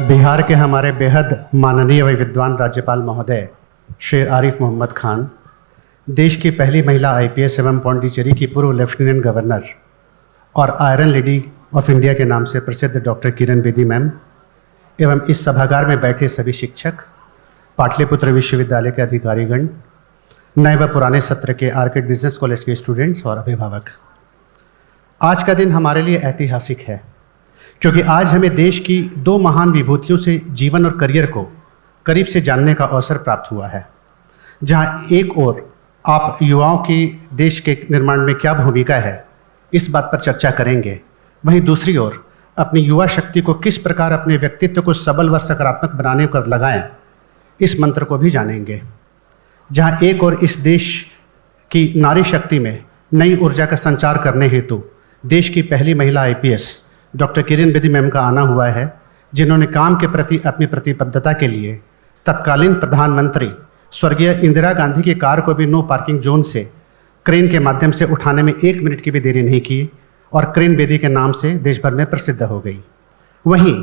बिहार के हमारे बेहद माननीय व विद्वान राज्यपाल महोदय श्री आरिफ मोहम्मद खान, देश की पहली महिला आईपीएस एवं पौंडीचेरी की पूर्व लेफ्टिनेंट गवर्नर और आयरन लेडी ऑफ इंडिया के नाम से प्रसिद्ध डॉक्टर किरण बेदी मैम एवं इस सभागार में बैठे सभी शिक्षक, पाटलिपुत्र विश्वविद्यालय के अधिकारीगण, नए व पुराने सत्र के आर्किड बिजनेस कॉलेज के स्टूडेंट्स और अभिभावक, आज का दिन हमारे लिए ऐतिहासिक है क्योंकि आज हमें देश की दो महान विभूतियों से जीवन और करियर को करीब से जानने का अवसर प्राप्त हुआ है। जहां एक ओर आप युवाओं की देश के निर्माण में क्या भूमिका है इस बात पर चर्चा करेंगे, वहीं दूसरी ओर अपनी युवा शक्ति को किस प्रकार अपने व्यक्तित्व को सबल व सकारात्मक बनाने पर लगाएं, इस मंत्र को भी जानेंगे। जहां एक ओर इस देश की नारी शक्ति में नई ऊर्जा का संचार करने हेतु देश की पहली महिला IPS doctor Kiran Bedi ma'am का आना हुआ है, जिन्होंने काम के प्रति अपनी प्रतिबद्धता के लिए तत्कालीन प्रधानमंत्री स्वर्गीय इंदिरा गांधी की कार को भी नो पार्किंग जोन से क्रेन के माध्यम से उठाने में 1 मिनट की भी देरी नहीं की और किरण बेदी के नाम से देश भर में प्रसिद्ध हो गई। वहीं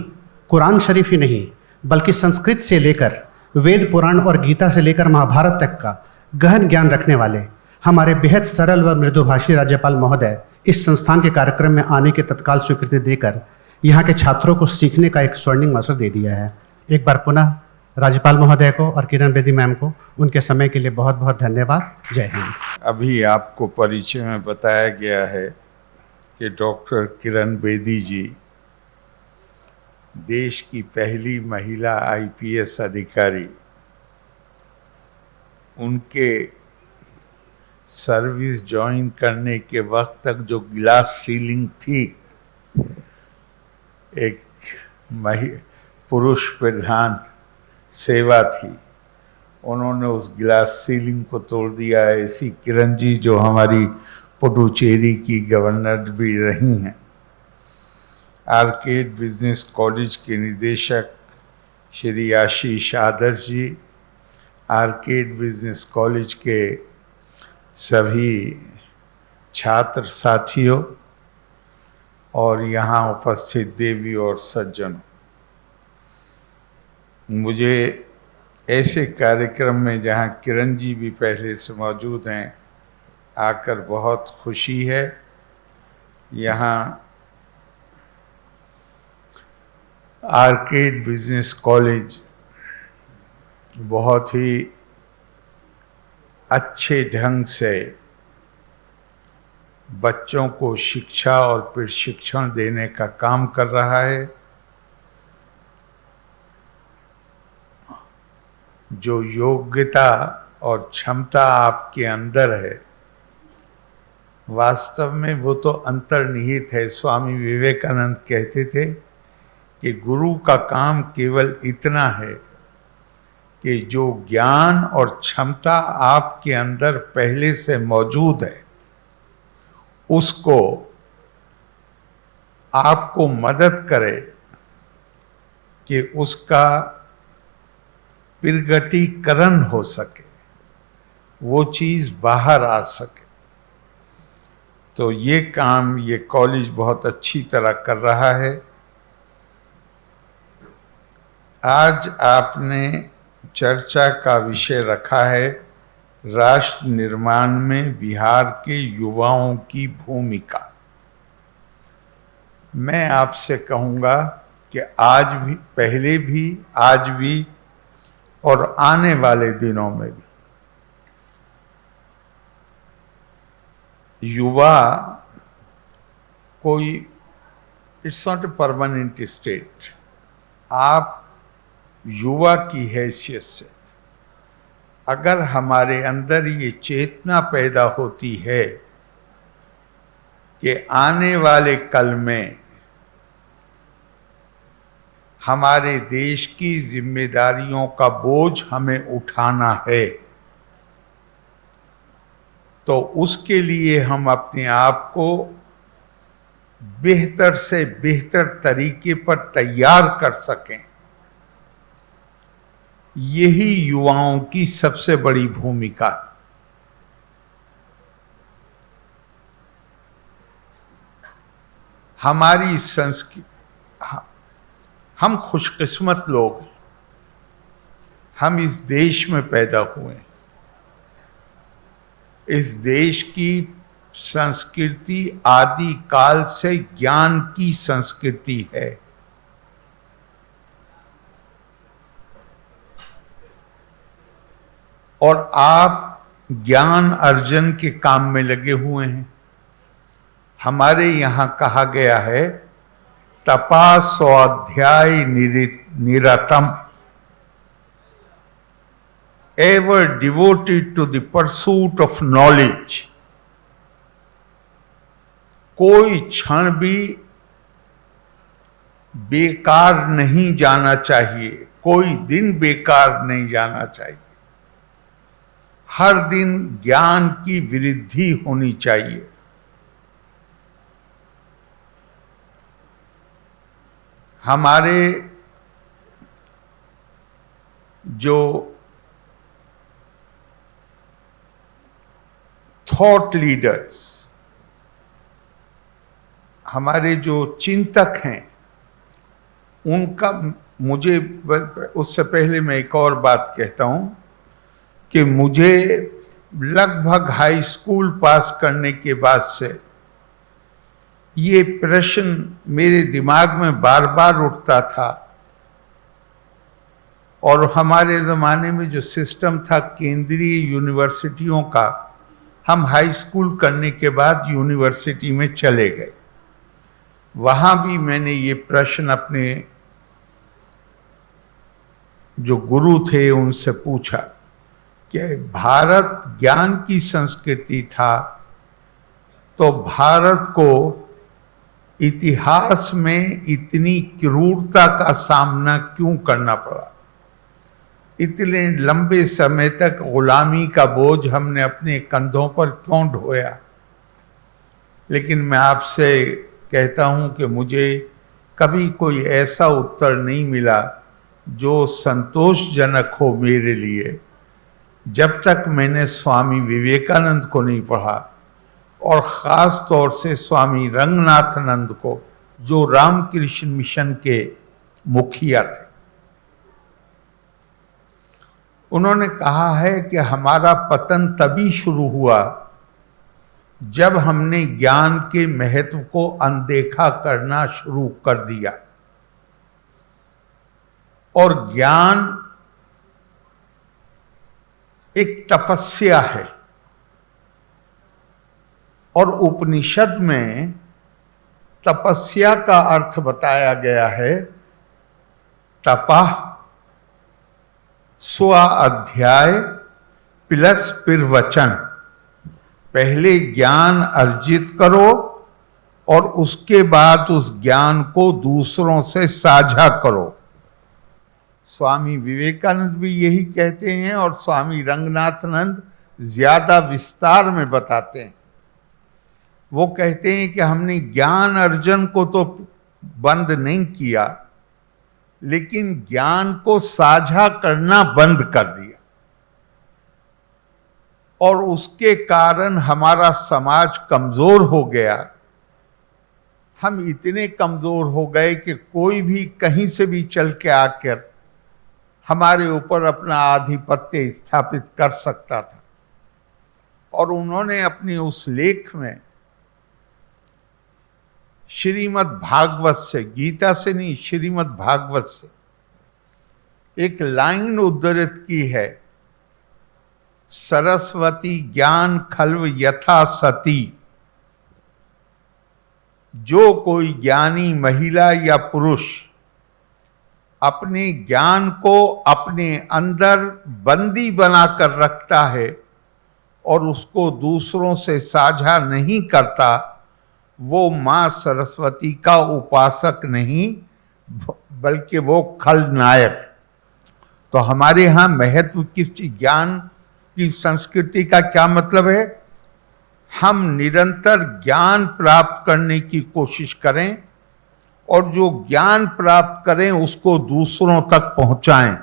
कुरान शरीफ ही नहीं बल्कि संस्कृत से लेकर वेद पुराण और गीता से लेकर महाभारत तक का गहन ज्ञान रखने वाले हमारे बेहद सरल व मृदुभाषी राज्यपाल महोदय इस संस्थान के कार्यक्रम में आने की तत्काल स्वीकृति देकर यहाँ के छात्रों को सीखने का एक स्वर्णिम अवसर दे दिया है। एक बार पुनः राज्यपाल महोदय को और किरण बेदी मैम को उनके समय के लिए बहुत बहुत धन्यवाद। जय हिंद। अभी आपको परिचय में बताया गया है कि डॉक्टर किरण बेदी जी देश की पहली महिला आईपीएस अधिकारी, उनके सर्विस ज्वाइन करने के वक्त तक जो गिलास सीलिंग थी, एक पुरुष प्रधान सेवा थी, उन्होंने उस गिलास सीलिंग को तोड़ दिया है। ऐसी किरण जी जो हमारी पुडुचेरी की गवर्नर भी रही हैं, आर्किड बिजनेस कॉलेज के निदेशक श्री आशीष आदर्श जी, आर्किड बिजनेस कॉलेज के सभी छात्र साथियों और यहाँ उपस्थित देवी और सज्जनों, मुझे ऐसे कार्यक्रम में जहाँ किरण जी भी पहले से मौजूद हैं आकर बहुत खुशी है। यहाँ आर्किड बिजनेस कॉलेज बहुत ही अच्छे ढंग से बच्चों को शिक्षा और प्रशिक्षण देने का काम कर रहा है। जो योग्यता और क्षमता आपके अंदर है, वास्तव में वो तो अंतर्निहित है। स्वामी विवेकानंद कहते थे कि गुरु का काम केवल इतना है कि जो ज्ञान और क्षमता आपके अंदर पहले से मौजूद है, उसको आपको मदद करे कि उसका प्रगटीकरण हो सके, वो चीज बाहर आ सके। तो ये काम ये कॉलेज बहुत अच्छी तरह कर रहा है। आज आपने चर्चा का विषय रखा है राष्ट्र निर्माण में बिहार के युवाओं की भूमिका। मैं आपसे कहूँगा कि आज भी, पहले भी, आज भी और आने वाले दिनों में भी युवा कोई, it's not a permanent state. आप युवा की हैसियत से अगर हमारे अंदर ये चेतना पैदा होती है कि आने वाले कल में हमारे देश की जिम्मेदारियों का बोझ हमें उठाना है, तो उसके लिए हम अपने आप को बेहतर से बेहतर तरीके पर तैयार कर सकें, यही युवाओं की सबसे बड़ी भूमिका है। हमारी संस्कृति, हम खुशकिस्मत लोग हैं, हम इस देश में पैदा हुए हैं। इस देश की संस्कृति आदि काल से ज्ञान की संस्कृति है। और आप ज्ञान अर्जन के काम में लगे हुए हैं। हमारे यहाँ कहा गया है, तपा स्वाध्याय निरतम, ever devoted to the pursuit of knowledge। कोई क्षण भी बेकार नहीं जाना चाहिए, कोई दिन बेकार नहीं जाना चाहिए। हर दिन ज्ञान की वृद्धि होनी चाहिए। हमारे जो थॉट लीडर्स, हमारे जो चिंतक हैं, उनका मुझे, उससे पहले मैं एक और बात कहता हूं कि मुझे लगभग हाई स्कूल पास करने के बाद से ये प्रश्न मेरे दिमाग में बार बार उठता था। और हमारे ज़माने में जो सिस्टम था केंद्रीय यूनिवर्सिटियों का, हम हाई स्कूल करने के बाद यूनिवर्सिटी में चले गए। वहाँ भी मैंने ये प्रश्न अपने जो गुरु थे उनसे पूछा कि भारत ज्ञान की संस्कृति था, तो भारत को इतिहास में इतनी क्रूरता का सामना क्यों करना पड़ा? इतने लंबे समय तक गुलामी का बोझ हमने अपने कंधों पर क्यों ढोया? लेकिन मैं आपसे कहता हूं कि मुझे कभी कोई ऐसा उत्तर नहीं मिला जो संतोषजनक हो मेरे लिए, जब तक मैंने स्वामी विवेकानंद को नहीं पढ़ा, और ख़ास तौर से स्वामी रंगनाथानंद को, जो रामकृष्ण मिशन के मुखिया थे। उन्होंने कहा है कि हमारा पतन तभी शुरू हुआ जब हमने ज्ञान के महत्व को अनदेखा करना शुरू कर दिया। और ज्ञान एक तपस्या है, और उपनिषद में तपस्या का अर्थ बताया गया है, तपः स्व अध्याय प्लस फिर वचन। पहले ज्ञान अर्जित करो और उसके बाद उस ज्ञान को दूसरों से साझा करो। स्वामी विवेकानंद भी यही कहते हैं, और स्वामी रंगनाथानंद ज्यादा विस्तार में बताते हैं। वो कहते हैं कि हमने ज्ञान अर्जन को तो बंद नहीं किया, लेकिन ज्ञान को साझा करना बंद कर दिया, और उसके कारण हमारा समाज कमजोर हो गया। हम इतने कमजोर हो गए कि कोई भी कहीं से भी चल के आकर हमारे ऊपर अपना आधिपत्य स्थापित कर सकता था। और उन्होंने अपनी उस लेख में श्रीमद् भागवत से, गीता से नहीं, श्रीमद् भागवत से एक लाइन उद्धृत की है, सरस्वती ज्ञान खल्व यथा सती। जो कोई ज्ञानी महिला या पुरुष अपने ज्ञान को अपने अंदर बंदी बनाकर रखता है और उसको दूसरों से साझा नहीं करता, वो मां सरस्वती का उपासक नहीं, बल्कि वो खलनायक। तो हमारे यहाँ महत्व किस चीज, ज्ञान की संस्कृति का क्या मतलब है? हम निरंतर ज्ञान प्राप्त करने की कोशिश करें, और जो ज्ञान प्राप्त करें उसको दूसरों तक पहुंचाएं।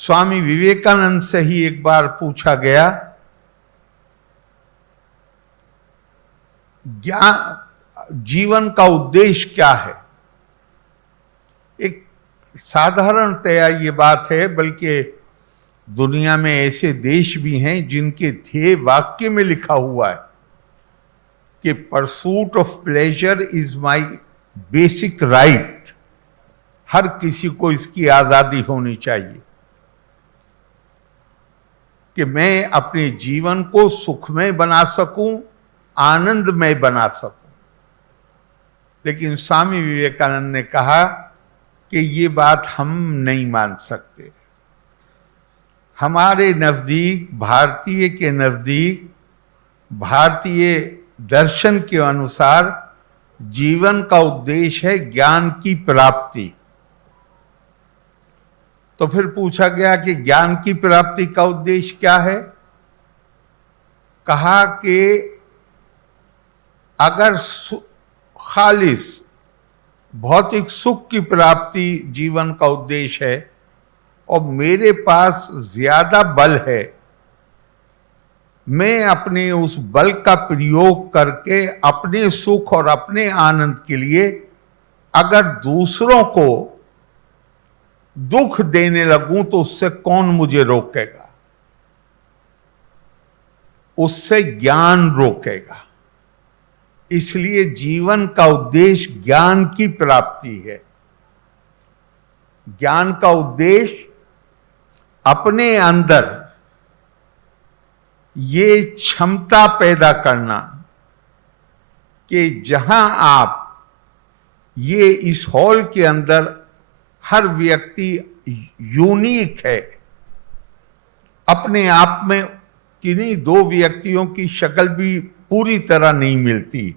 स्वामी विवेकानंद से ही एक बार पूछा गया, ज्ञान जीवन का उद्देश्य क्या है? एक साधारणतया ये बात है, बल्कि दुनिया में ऐसे देश भी हैं जिनके ध्येय वाक्य में लिखा हुआ है कि pursuit of pleasure is my basic right. हर किसी को इसकी आजादी होनी चाहिए कि मैं अपने जीवन को सुखमय बना सकूं, आनंदमय बना सकूं। लेकिन स्वामी विवेकानंद ने कहा कि ये बात हम नहीं मान सकते। हमारे नजदीक, भारतीय के नजदीक, भारतीय दर्शन के अनुसार जीवन का उद्देश्य है ज्ञान की प्राप्ति। तो फिर पूछा गया कि ज्ञान की प्राप्ति का उद्देश्य क्या है? कहा कि अगर खालिस भौतिक सुख की प्राप्ति जीवन का उद्देश्य है और मेरे पास ज्यादा बल है, मैं अपने उस बल का प्रयोग करके अपने सुख और अपने आनंद के लिए अगर दूसरों को दुख देने लगूं तो उससे कौन मुझे रोकेगा? उससे ज्ञान रोकेगा। इसलिए जीवन का उद्देश्य ज्ञान की प्राप्ति है। ज्ञान का उद्देश्य अपने अंदर ये क्षमता पैदा करना कि जहां आप ये इस हॉल के अंदर हर व्यक्ति यूनिक है, अपने आप में किन्हीं दो व्यक्तियों की शक्ल भी पूरी तरह नहीं मिलती।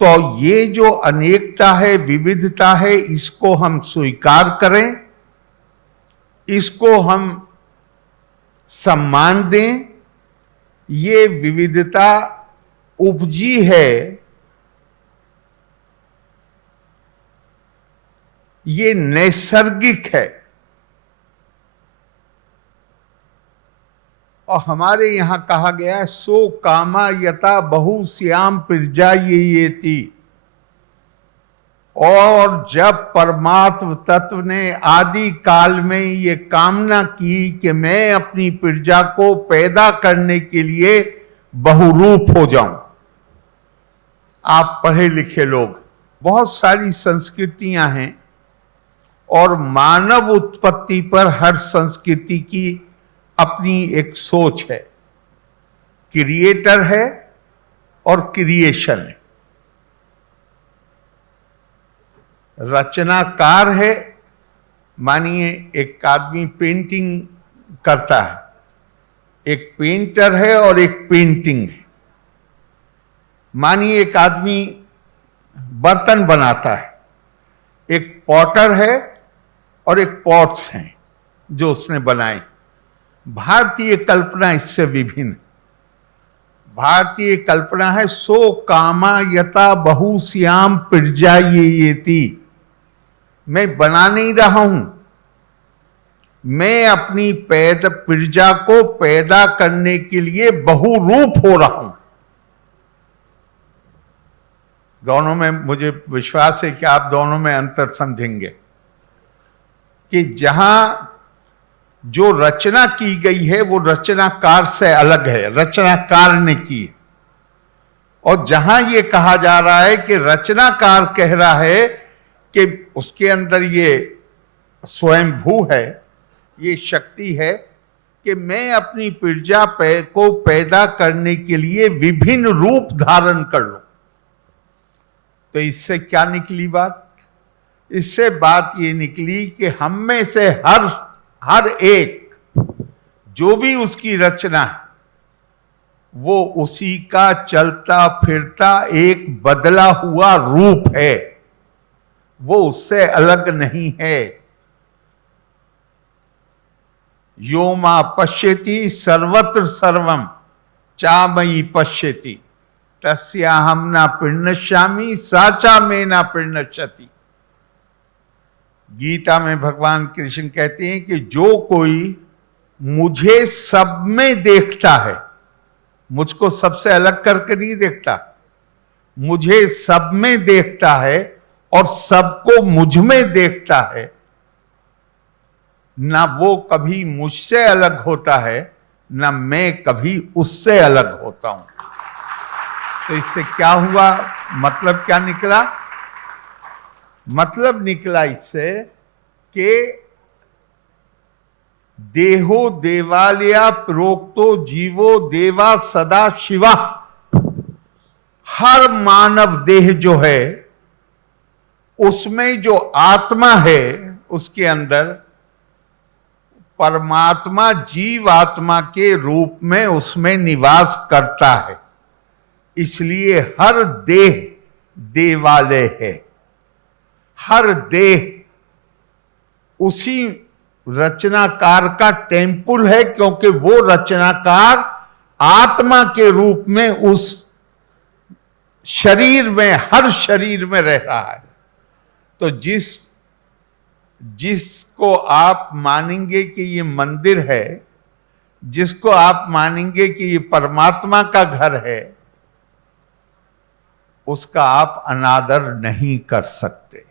तो ये जो अनेकता है, विविधता है, इसको हम स्वीकार करें, इसको हम सम्मान दें। ये विविधता उपजी है, ये नैसर्गिक है। और हमारे यहां कहा गया है, सो कामा यता बहु श्याम प्रजा ये थी। और जब परमात्म तत्व ने आदि काल में ये कामना की कि मैं अपनी प्रजा को पैदा करने के लिए बहुरूप हो जाऊं। आप पढ़े लिखे लोग, बहुत सारी संस्कृतियां हैं और मानव उत्पत्ति पर हर संस्कृति की अपनी एक सोच है। क्रिएटर है और क्रिएशन है। रचनाकार है, मानिए एक आदमी पेंटिंग करता है, एक पेंटर है और एक पेंटिंग है। मानिए एक आदमी बर्तन बनाता है, एक पॉटर है और एक पॉट्स हैं जो उसने बनाए। भारतीय कल्पना इससे विभिन्न। भारतीय कल्पना है, सो कामा यता बहु श्याम प्रजा ये थी। मैं बना नहीं रहा हूं, मैं अपनी प्रजा को पैदा करने के लिए बहुरूप हो रहा हूं। दोनों में मुझे विश्वास है कि आप दोनों में अंतर समझेंगे कि जहां जो रचना की गई है वो रचनाकार से अलग है, रचनाकार ने की। और जहां ये कहा जा रहा है कि रचनाकार कह रहा है कि उसके अंदर ये स्वयंभू है, ये शक्ति है कि मैं अपनी प्रजा को पैदा करने के लिए विभिन्न रूप धारण कर लूं। तो इससे क्या निकली बात? इससे बात ये निकली कि हम में से हर एक जो भी उसकी रचना है वो उसी का चलता फिरता एक बदला हुआ रूप है, वो उससे अलग नहीं है। यो मा पश्यति सर्वत्र सर्वम चामयी पश्यति तस्याहम न प्रणश्यामि साचा में न प्रणश्यति। गीता में भगवान कृष्ण कहते हैं कि जो कोई मुझे सब में देखता है, मुझको सबसे अलग करके नहीं देखता, मुझे सब में देखता है और सबको मुझ में देखता है, ना वो कभी मुझसे अलग होता है, ना मैं कभी उससे अलग होता हूं। तो इससे क्या हुआ, मतलब क्या निकला? मतलब निकला इससे कि देहो देवालया प्रोक्तो जीवो देवा सदा शिवा। हर मानव देह जो है उसमें जो आत्मा है, उसके अंदर परमात्मा जीव आत्मा के रूप में उसमें निवास करता है। इसलिए हर देह देवालय है, हर देह उसी रचनाकार का टेम्पल है, क्योंकि वो रचनाकार आत्मा के रूप में उस शरीर में, हर शरीर में रह रहा है। तो जिसको आप मानेंगे कि ये मंदिर है, जिसको आप मानेंगे कि ये परमात्मा का घर है, उसका आप अनादर नहीं कर सकते,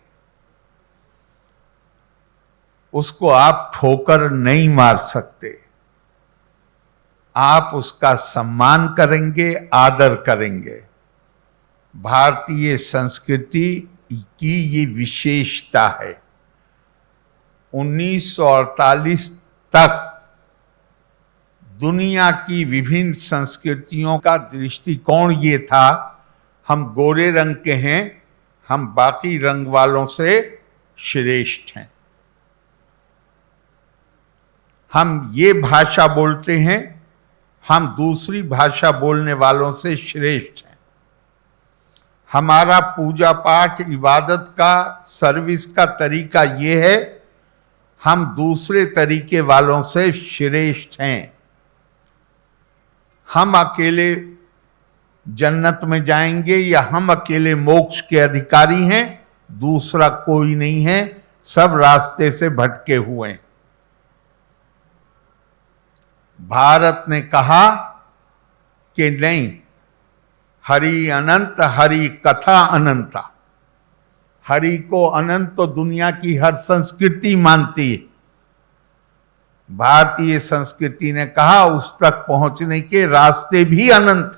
उसको आप ठोकर नहीं मार सकते। आप उसका सम्मान करेंगे, आदर करेंगे। भारतीय संस्कृति की ये विशेषता है। 1948 तक दुनिया की विभिन्न संस्कृतियों का दृष्टिकोण ये था, हम गोरे रंग के हैं, हम बाकी रंग वालों से श्रेष्ठ हैं, हम ये भाषा बोलते हैं, हम दूसरी भाषा बोलने वालों से श्रेष्ठ हैं, हमारा पूजा पाठ इबादत का सर्विस का तरीका ये है, हम दूसरे तरीके वालों से श्रेष्ठ हैं, हम अकेले जन्नत में जाएंगे या हम अकेले मोक्ष के अधिकारी हैं, दूसरा कोई नहीं है, सब रास्ते से भटके हुए हैं। भारत ने कहा कि नहीं, हरि अनंत, हरि कथा अनंता। हरि को अनंत तो दुनिया की हर संस्कृति मानती है। भारतीय संस्कृति ने कहा उस तक पहुंचने के रास्ते भी अनंत।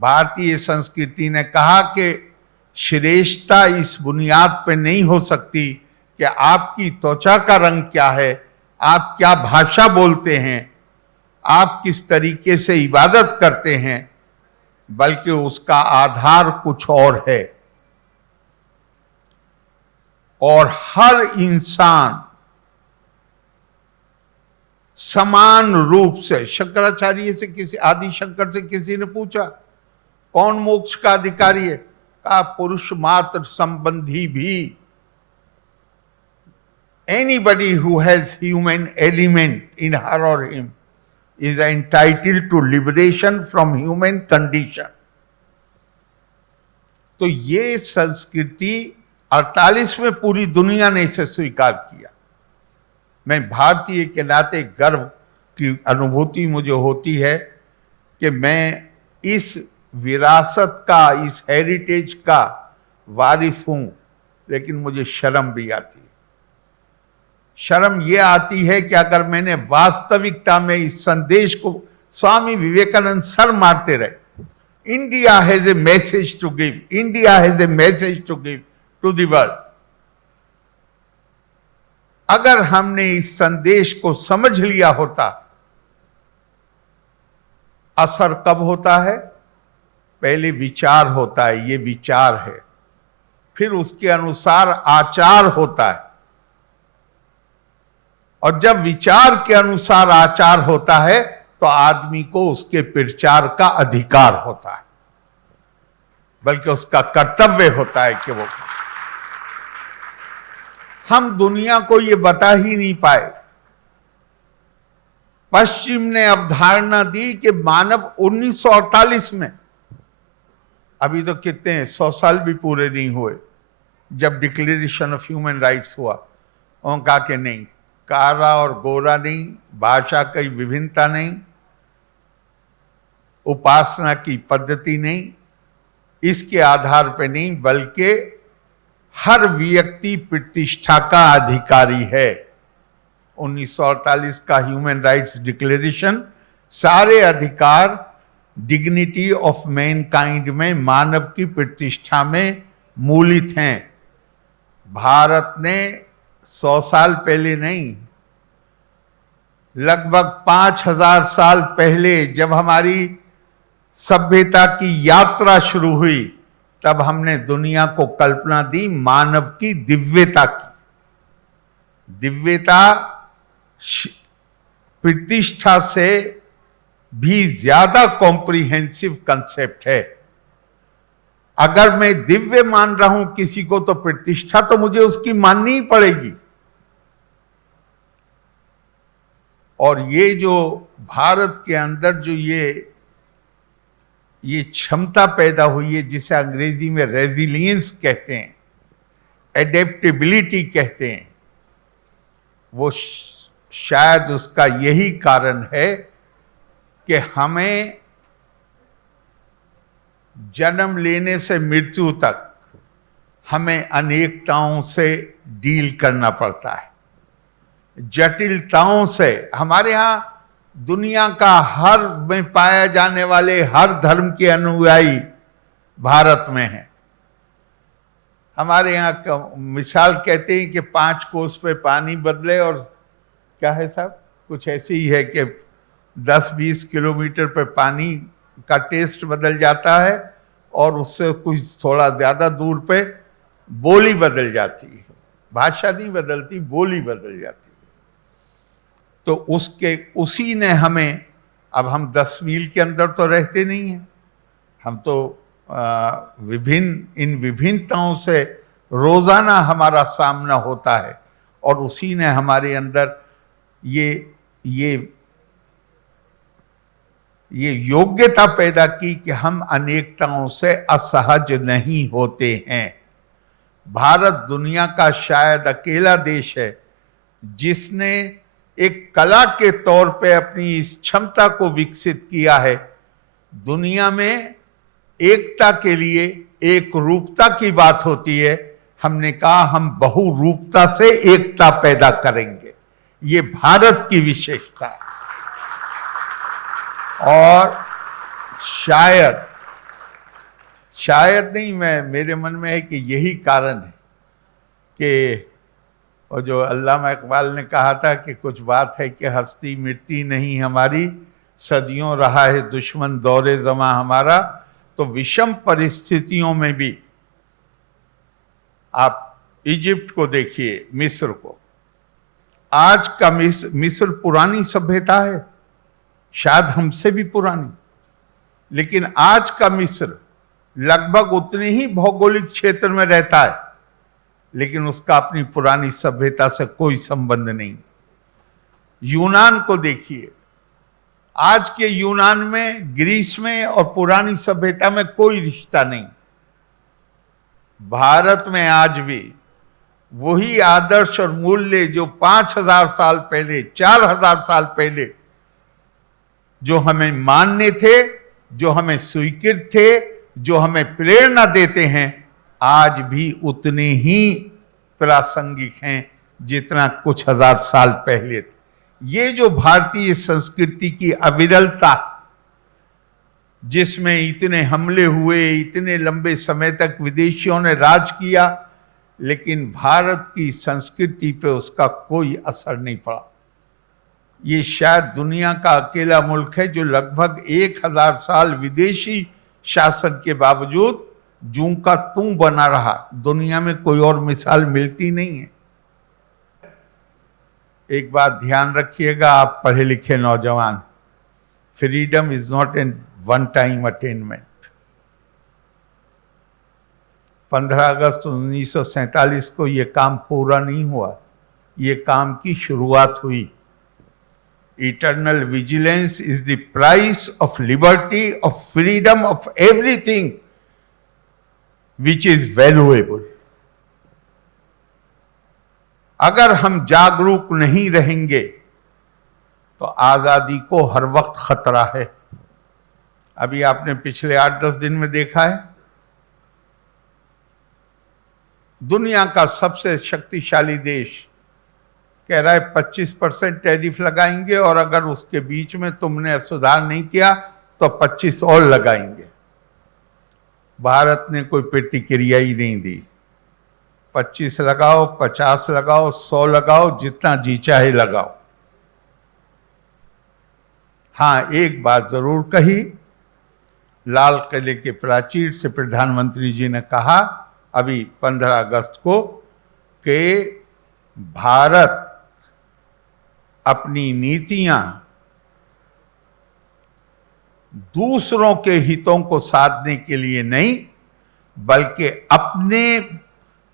भारतीय संस्कृति ने कहा कि श्रेष्ठता इस बुनियाद पर नहीं हो सकती कि आपकी त्वचा का रंग क्या है, आप क्या भाषा बोलते हैं, आप किस तरीके से इबादत करते हैं, बल्कि उसका आधार कुछ और है। और हर इंसान समान रूप से, शंकराचार्य से किसी, आदि शंकर से किसी ने पूछा कौन मोक्ष का अधिकारी है, कहा पुरुष मात्र संबंधी भी। Anybody who has human element in her or him is entitled to liberation from human condition. तो ये संस्कृति 48 में पूरी दुनिया ने इसे स्वीकार किया। मैं भारतीय के नाते गर्व की अनुभूति मुझे होती है कि मैं इस विरासत का, इस हेरिटेज का वारिस हूं, लेकिन मुझे शर्म भी आती है। शर्म यह आती है कि अगर मैंने वास्तविकता में इस संदेश को, स्वामी विवेकानंद सर मारते रहे, India has a message to give, India has a message to give to the world. अगर हमने इस संदेश को समझ लिया होता, असर कब होता है? पहले विचार होता है, ये विचार है, फिर उसके अनुसार आचार होता है, और जब विचार के अनुसार आचार होता है तो आदमी को उसके प्रचार का अधिकार होता है, बल्कि उसका कर्तव्य होता है कि वो। हम दुनिया को ये बता ही नहीं पाए। पश्चिम ने अवधारणा दी कि मानव 1948 में, अभी तो कितने 100 साल भी पूरे नहीं हुए जब डिक्लेरेशन ऑफ ह्यूमन राइट्स हुआ, उन्होंने कहा कि नहीं, काला और गोरा नहीं, भाषा की विभिन्नता नहीं, उपासना की पद्धति नहीं, इसके आधार पर नहीं, बल्कि हर व्यक्ति प्रतिष्ठा का अधिकारी है। 1948 का ह्यूमन राइट्स डिक्लेरेशन सारे अधिकार डिग्निटी ऑफ मैनकाइंड में, मानव की प्रतिष्ठा में मूलित हैं। भारत ने 100 साल पहले नहीं, लगभग 5000 साल पहले जब हमारी सभ्यता की यात्रा शुरू हुई, तब हमने दुनिया को कल्पना दी मानव की दिव्यता की। दिव्यता प्रतिष्ठा से भी ज्यादा कॉम्प्रिहेंसिव कंसेप्ट है। अगर मैं दिव्य मान रहा हूं किसी को, तो प्रतिष्ठा तो मुझे उसकी माननी ही पड़ेगी। और ये जो भारत के अंदर जो ये क्षमता पैदा हुई है, जिसे अंग्रेजी में रेजिलियंस कहते हैं, एडेप्टेबिलिटी कहते हैं, वो शायद उसका यही कारण है कि हमें जन्म लेने से मृत्यु तक हमें अनेकताओं से डील करना पड़ता है, जटिलताओं से। हमारे यहाँ दुनिया का हर में पाया जाने वाले हर धर्म के अनुयायी भारत में हैं। हमारे यहाँ का मिसाल कहते हैं कि 5 कोस पे पानी बदले, और क्या है साहब, कुछ ऐसे ही है कि 10-20 किलोमीटर पे पानी का टेस्ट बदल जाता है, और उससे कुछ थोड़ा ज्यादा दूर पे बोली बदल जाती है। भाषा नहीं बदलती, बोली बदल जाती है। तो उसी ने हमें, अब हम 10 मील के अंदर तो रहते नहीं हैं, हम तो इन विभिन्नताओं से रोजाना हमारा सामना होता है, और उसी ने हमारे अंदर ये योग्यता पैदा की कि हम अनेकताओं से असहज नहीं होते हैं। भारत दुनिया का शायद अकेला देश है जिसने एक कला के तौर पे अपनी इस क्षमता को विकसित किया है। दुनिया में एकता के लिए एक रूपता की बात होती है, हमने कहा हम बहुरूपता से एकता पैदा करेंगे। ये भारत की विशेषता है। और शायद नहीं, मेरे मन में है कि यही कारण है कि, और जो अल्लामा इकबाल ने कहा था कि कुछ बात है कि हस्ती मिटती नहीं हमारी, सदियों रहा है दुश्मन दौरे ज़मां हमारा। तो विषम परिस्थितियों में भी आप इजिप्ट को देखिए, मिस्र को। आज का मिस्र पुरानी सभ्यता है, शायद हमसे भी पुरानी, लेकिन आज का मिस्र लगभग उतने ही भौगोलिक क्षेत्र में रहता है, लेकिन उसका अपनी पुरानी सभ्यता से कोई संबंध नहीं। यूनान को देखिए, आज के यूनान में, ग्रीस में और पुरानी सभ्यता में कोई रिश्ता नहीं। भारत में आज भी वही आदर्श और मूल्य जो 5000 साल पहले, 4000 साल पहले जो हमें मान्य थे, जो हमें स्वीकृत थे, जो हमें प्रेरणा देते हैं, आज भी उतने ही प्रासंगिक हैं जितना कुछ हजार साल पहले थे। ये जो भारतीय संस्कृति की अविरलता, जिसमें इतने हमले हुए, इतने लंबे समय तक विदेशियों ने राज किया, लेकिन भारत की संस्कृति पे उसका कोई असर नहीं पड़ा। ये शायद दुनिया का अकेला मुल्क है जो लगभग 1000 साल विदेशी शासन के बावजूद जूं का तूं बना रहा। दुनिया में कोई और मिसाल मिलती नहीं है। एक बात ध्यान रखिएगा आप पढ़े लिखे नौजवान, freedom is not an one time attainment. 15 अगस्त 1947 को ये काम पूरा नहीं हुआ, ये काम की शुरुआत हुई। Eternal vigilance is the price of liberty, of freedom, of everything which is valuable. अगर हम जागरूक नहीं रहेंगे तो आजादी को हर वक्त खतरा है। अभी आपने पिछले 8-10 दिन में देखा है दुनिया का सबसे शक्तिशाली देश कह रहा है 25% टैरिफ लगाएंगे और अगर उसके बीच में तुमने सुधार नहीं किया तो 25 और लगाएंगे। भारत ने कोई प्रतिक्रिया ही नहीं दी। 25 लगाओ, 50 लगाओ, 100 लगाओ, जितना जी चाहे लगाओ। हाँ, एक बात जरूर कही, लाल किले के प्राचीर से प्रधानमंत्री जी ने कहा अभी 15 अगस्त को कि भारत अपनी नीतियां दूसरों के हितों को साधने के लिए नहीं, बल्कि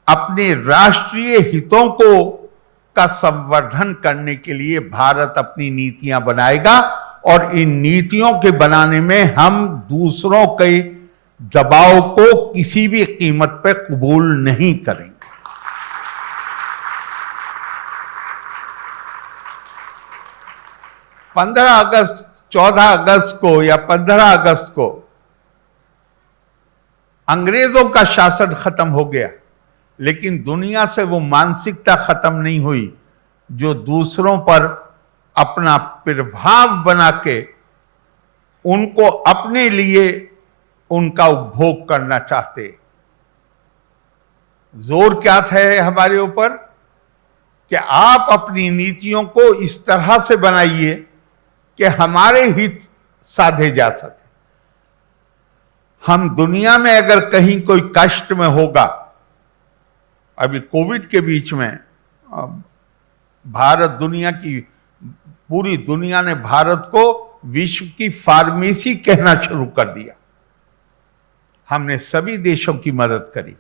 अपने राष्ट्रीय हितों का संवर्धन करने के लिए भारत अपनी नीतियां बनाएगा और इन नीतियों के बनाने में हम दूसरों के दबाव को किसी भी कीमत पर कबूल नहीं करेंगे। 15 अगस्त 14 अगस्त को या 15 अगस्त को अंग्रेजों का शासन खत्म हो गया, लेकिन दुनिया से वो मानसिकता खत्म नहीं हुई जो दूसरों पर अपना प्रभाव बना के उनको अपने लिए उनका उपभोग करना चाहते। जोर क्या था हमारे ऊपर कि आप अपनी नीतियों को इस तरह से बनाइए कि हमारे हित साधे जा सके। हम दुनिया में अगर कहीं कोई कष्ट में होगा, अभी कोविड के बीच में भारत पूरी दुनिया ने भारत को विश्व की फार्मेसी कहना शुरू कर दिया। हमने सभी देशों की मदद करी,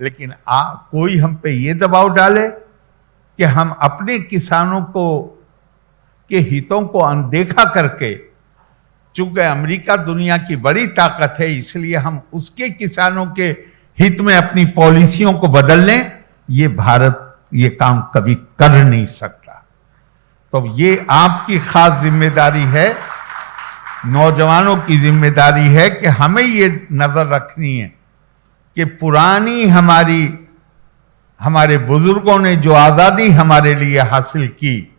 लेकिन कोई हम पे ये दबाव डाले कि हम अपने किसानों के हितों को अनदेखा करके, चूंकि अमेरिका दुनिया की बड़ी ताकत है इसलिए हम उसके किसानों के हित में अपनी पॉलिसियों को बदल लें, ये भारत ये काम कभी कर नहीं सकता। तो ये आपकी खास जिम्मेदारी है, नौजवानों की जिम्मेदारी है कि हमें ये नजर रखनी है कि पुरानी हमारे बुजुर्गों ने जो आजादी हमारे लिए हासिल की,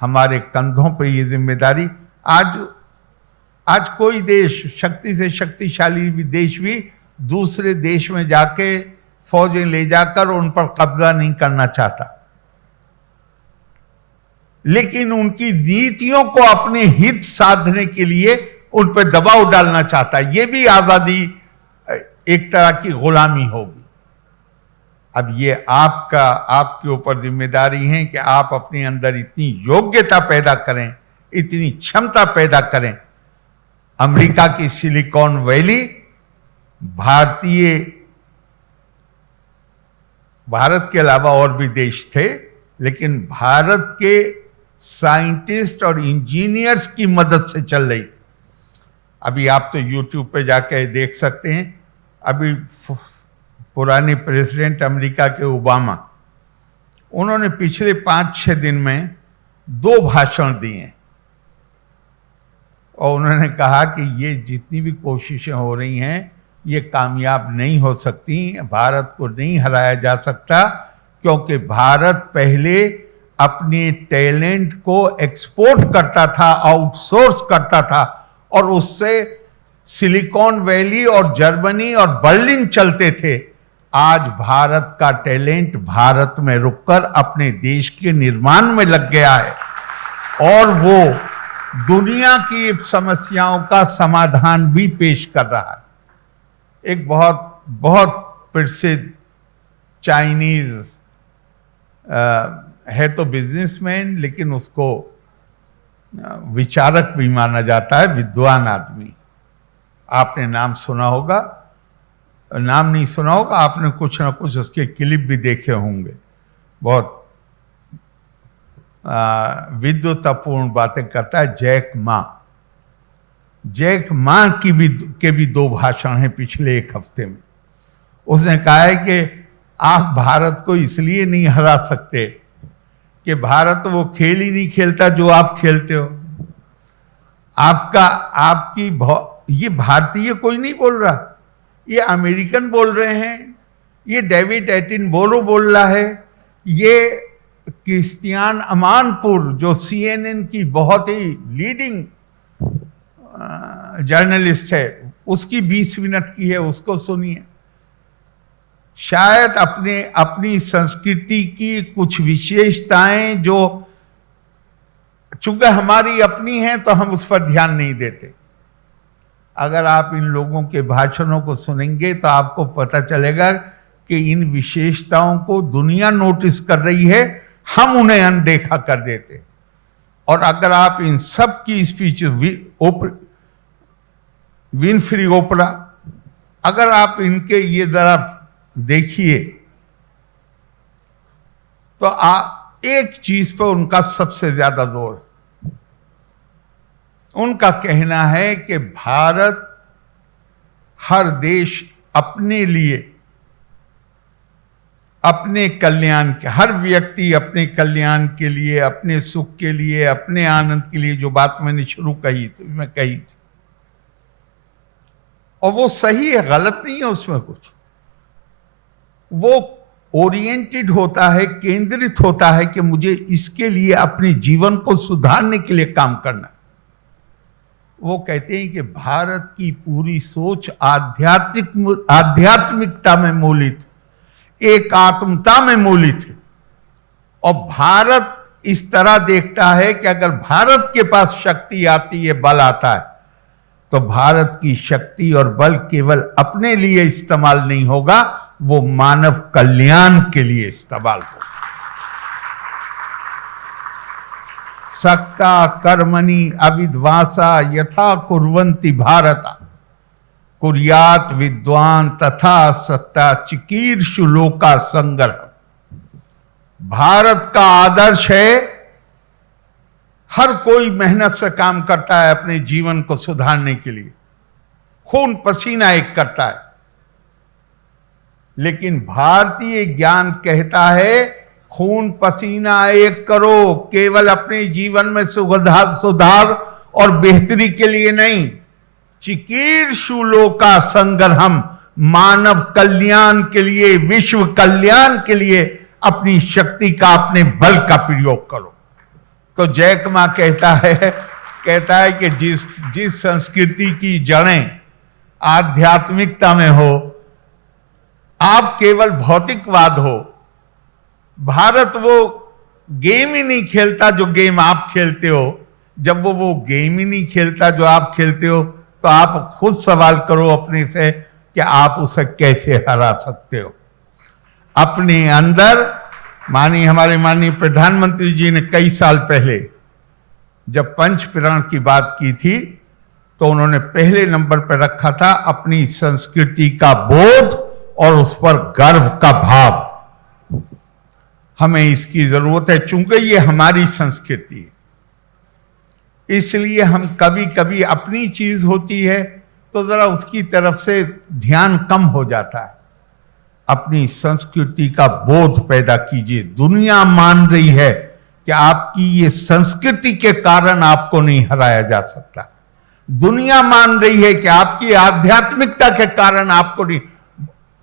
हमारे कंधों पे ये जिम्मेदारी आज कोई देश, शक्ति से शक्तिशाली देश भी दूसरे देश में जाके फौजें ले जाकर उन पर कब्जा नहीं करना चाहता, लेकिन उनकी नीतियों को अपने हित साधने के लिए उन पर दबाव डालना चाहता है। यह भी आजादी एक तरह की गुलामी होगी। अब ये आपके ऊपर जिम्मेदारी है कि आप अपने अंदर इतनी योग्यता पैदा करें, इतनी क्षमता पैदा करें। अमेरिका की सिलिकॉन वैली भारत के अलावा और भी देश थे, लेकिन भारत के साइंटिस्ट और इंजीनियर्स की मदद से चल रही। अभी आप तो YouTube पे जाके देख सकते हैं, अभी पुराने प्रेसिडेंट अमेरिका के ओबामा, उन्होंने पिछले 5-6 दिन में 2 भाषण दिए और उन्होंने कहा कि ये जितनी भी कोशिशें हो रही हैं ये कामयाब नहीं हो सकती, भारत को नहीं हराया जा सकता, क्योंकि भारत पहले अपने टैलेंट को एक्सपोर्ट करता था, आउटसोर्स करता था, और उससे सिलिकॉन वैली और जर्मनी और बर्लिन चलते थे। आज भारत का टैलेंट भारत में रुककर अपने देश के निर्माण में लग गया है और वो दुनिया की समस्याओं का समाधान भी पेश कर रहा है। एक बहुत बहुत प्रसिद्ध चाइनीज है तो बिजनेसमैन, लेकिन उसको विचारक भी माना जाता है, विद्वान आदमी, आपने नाम सुना होगा, नाम नहीं सुना होगा, आपने कुछ ना कुछ उसके क्लिप भी देखे होंगे। बहुत विद्वतापूर्ण बातें करता है। जैक मा के भी 2 भाषण हैं पिछले 1 हफ्ते में। उसने कहा है कि आप भारत को इसलिए नहीं हरा सकते कि भारत वो खेल ही नहीं खेलता जो आप खेलते हो। ये भारतीय कोई नहीं बोल रहा, ये अमेरिकन बोल रहे हैं, ये डेविड एटनबरो बोल रहा है, ये क्रिस्टियान अमानपुर जो CNN की बहुत ही लीडिंग जर्नलिस्ट है, उसकी 20 मिनट की है, उसको सुनिए। शायद अपनी संस्कृति की कुछ विशेषताएं जो चूंकि हमारी अपनी हैं तो हम उस पर ध्यान नहीं देते। अगर आप इन लोगों के भाषणों को सुनेंगे तो आपको पता चलेगा कि इन विशेषताओं को दुनिया नोटिस कर रही है, हम उन्हें अनदेखा कर देते। और अगर आप इन सब की स्पीच, विनफ्री ओपरा, अगर आप इनके ये जरा देखिए तो एक चीज पर उनका सबसे ज्यादा जोर, उनका कहना है कि भारत, हर देश अपने लिए, अपने कल्याण के, हर व्यक्ति अपने कल्याण के लिए, अपने सुख के लिए, अपने आनंद के लिए, जो बात मैंने शुरू कही थी, और वो सही है, गलत नहीं है उसमें कुछ। वो ओरिएंटेड होता है, केंद्रित होता है कि मुझे इसके लिए अपने जीवन को सुधारने के लिए काम करना। वो कहते हैं कि भारत की पूरी सोच आध्यात्मिकता में मूलित, एकात्मता में मूलित है। और भारत इस तरह देखता है कि अगर भारत के पास शक्ति आती है, बल आता है, तो भारत की शक्ति और बल केवल अपने लिए इस्तेमाल नहीं होगा, वो मानव कल्याण के लिए इस्तेमाल होगा। सक्ता कर्मणि अविद्वांसा यथा कुर्वन्ति भारत कुर्यात विद्वान तथा सत्ता चिकीर्षु लोका संग्रह। भारत का आदर्श है, हर कोई मेहनत से काम करता है अपने जीवन को सुधारने के लिए, खून पसीना एक करता है, लेकिन भारतीय ज्ञान कहता है खून पसीना एक करो केवल अपने जीवन में सुधार और बेहतरी के लिए नहीं, चिकीर्षु लोका संग्रहम, मानव कल्याण के लिए, विश्व कल्याण के लिए अपनी शक्ति का, अपने बल का प्रयोग करो। तो जैक मा कहता है कि जिस संस्कृति की जड़ें आध्यात्मिकता में हो, आप केवल भौतिकवाद हो, भारत वो गेम ही नहीं खेलता जो गेम आप खेलते हो। जब वो गेम ही नहीं खेलता जो आप खेलते हो, तो आप खुद सवाल करो अपने से कि आप उसे कैसे हरा सकते हो। अपने अंदर हमारे माननीय प्रधानमंत्री जी ने कई साल पहले जब पंच प्राण की बात की थी, तो उन्होंने पहले नंबर पर रखा था अपनी संस्कृति का बोध और उस पर गर्व का भाव। हमें इसकी जरूरत है, चूंकि ये हमारी संस्कृति है, इसलिए हम कभी कभी अपनी चीज होती है तो जरा उसकी तरफ से ध्यान कम हो जाता है। अपनी संस्कृति का बोध पैदा कीजिए। दुनिया मान रही है कि आपकी ये संस्कृति के कारण आपको नहीं हराया जा सकता। दुनिया मान रही है कि आपकी आध्यात्मिकता के कारण आपको नहीं,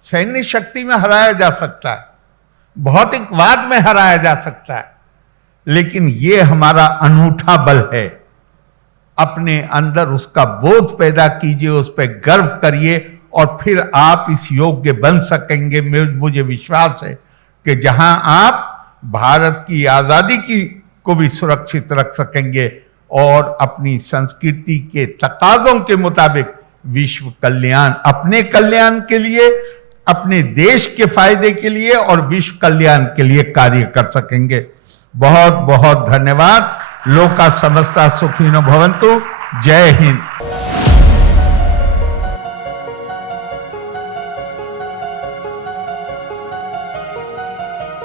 सैन्य शक्ति में हराया जा सकता है, भौतिकवाद में हराया जा सकता है, लेकिन ये हमारा अनूठा बल है। अपने अंदर उसका बोध पैदा कीजिए, उस पर गर्व करिए, और फिर आप इस योग्य बन सकेंगे। मुझे विश्वास है कि जहां आप भारत की आजादी को भी सुरक्षित रख सकेंगे और अपनी संस्कृति के तकाजों के मुताबिक विश्व कल्याण, अपने कल्याण के लिए, अपने देश के फायदे के लिए और विश्व कल्याण के लिए कार्य कर सकेंगे। बहुत बहुत धन्यवाद। लोका समस्ता सुखिनो भवन्तु। जय हिंद।